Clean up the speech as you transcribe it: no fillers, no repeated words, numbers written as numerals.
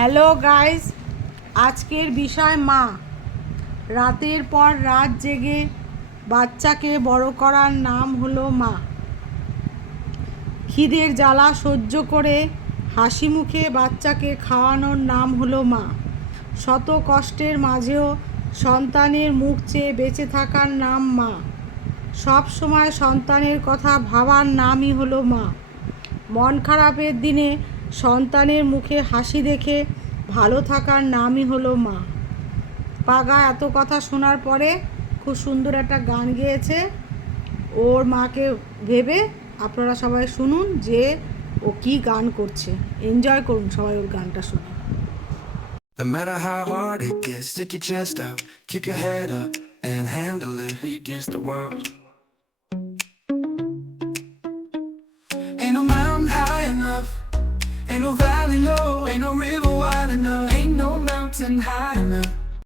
Hello guys, আজকের বিষয় মা। রাতের পর রাত জেগে বাচ্চাকে বড় করার নাম হলো মা। খিদের জ্বালা সহ্য করে হাসি মুখে বাচ্চাকে খাওয়ানোর নাম হলো মা। শত কষ্টের মাঝেও সন্তানের মুখ চেয়ে বেঁচে থাকার নাম মা। সব সময় সন্তানের কথা ভাবার নামই হলো মা। মন খারাপের দিনে সন্তানের মুখে হাসি দেখে ভালো থাকার নামই হলো মা। পাগা এত কথা শোনার পরে খুব সুন্দর একটা গান গেয়েছে ওর মাকে ভেবে। আপনারা সবাই শুনুন যে ও কি গান করছে, এনজয় করুন সবাই ওর গানটা শুনে। No matter how hard it gets, stick your chest out, keep your head up, and handle it against the world. Ain't no mountain high enough, ain't no valley low, ain't no river wide enough, ain't no mountain high enough.